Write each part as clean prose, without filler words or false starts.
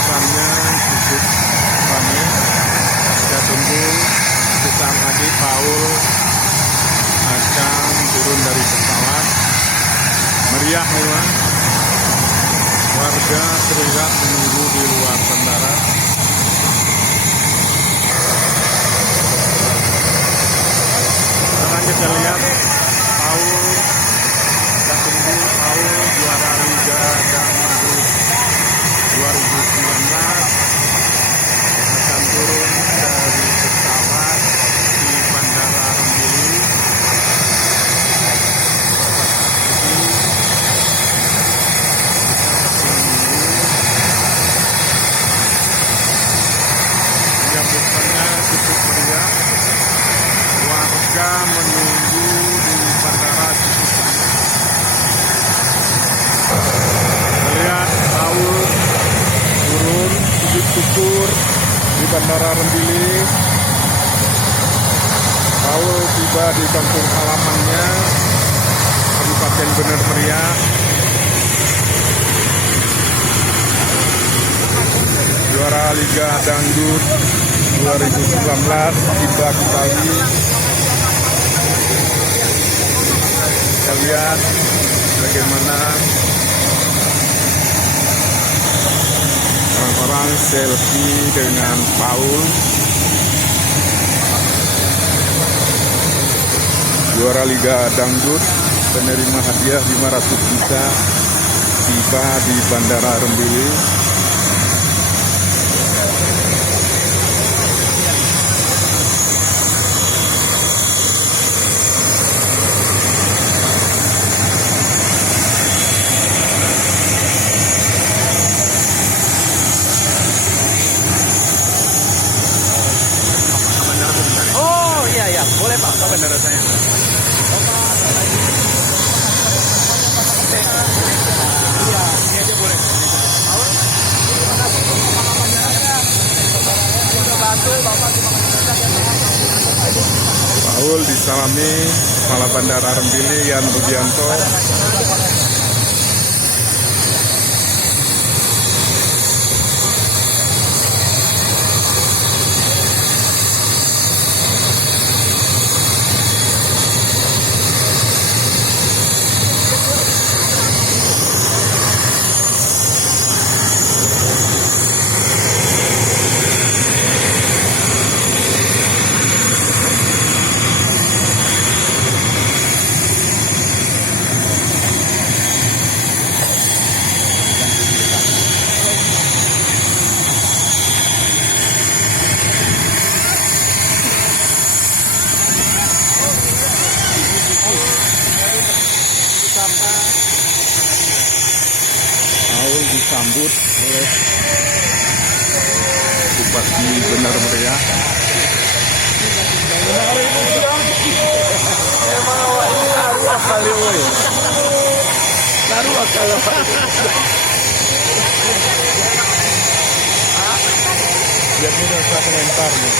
tembusannya cukup ramai. Kita tunggu sesaat lagi Paul akan turun dari pesawat. Meriah memang, warga terlihat menunggu di luar bandara. Sekarang kita lihat Paul, kita tunggu Paul juara Liga Dangdut 2019 akan turun dari pesawat di Bandara Rembili. Menyambutkannya cukup meriah. Warga menunggu di bandara cukup banyak. Melihat Paul turun sujud syukur di Bandara Rembili. Paul tiba di kampung halamannya, Kabupaten Bener Meriah. Juara Liga Dangdut 2019 tiba kembali. Kita lihat bagaimana orang-orang selfie dengan Paul. Juara Liga Dangdut penerima hadiah 500 juta tiba di Bandara Rembili. Oh iya, boleh Pak, ke bandara saya. Iya, ini aja boleh. Paul disalami Kepala Bandara Rembili Yan Rudianto. Paul disambut oleh Bupati Bener Meriah. Biar ini rasa komentarnya.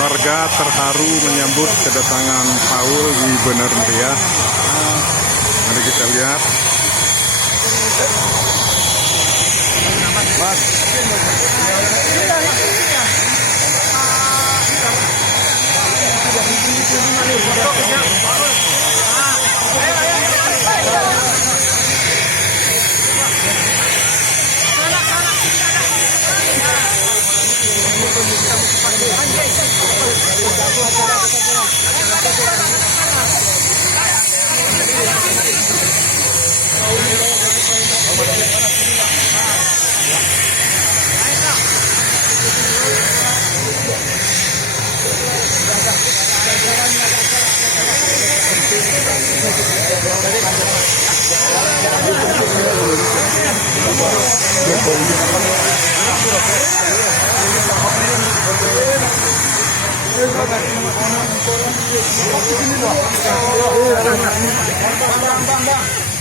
Warga terharu menyambut kedatangan Paul di Bener Meriah. Mari kita lihat.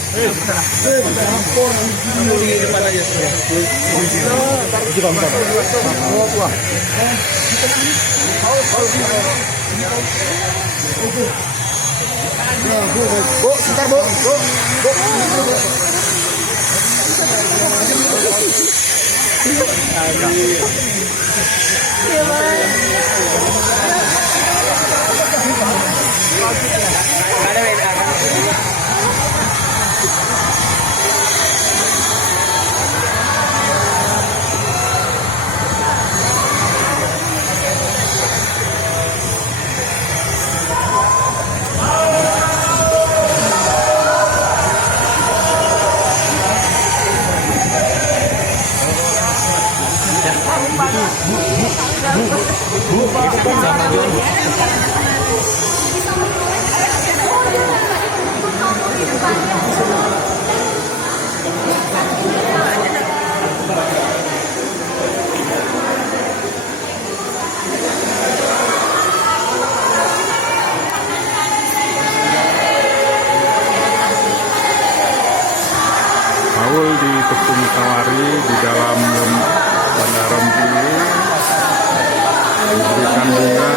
Di depan aja. Bu, sebentar bu. Ada beda kan? Haul di Tepung Sawari di dalam Bandara Rempili diberikan bunga.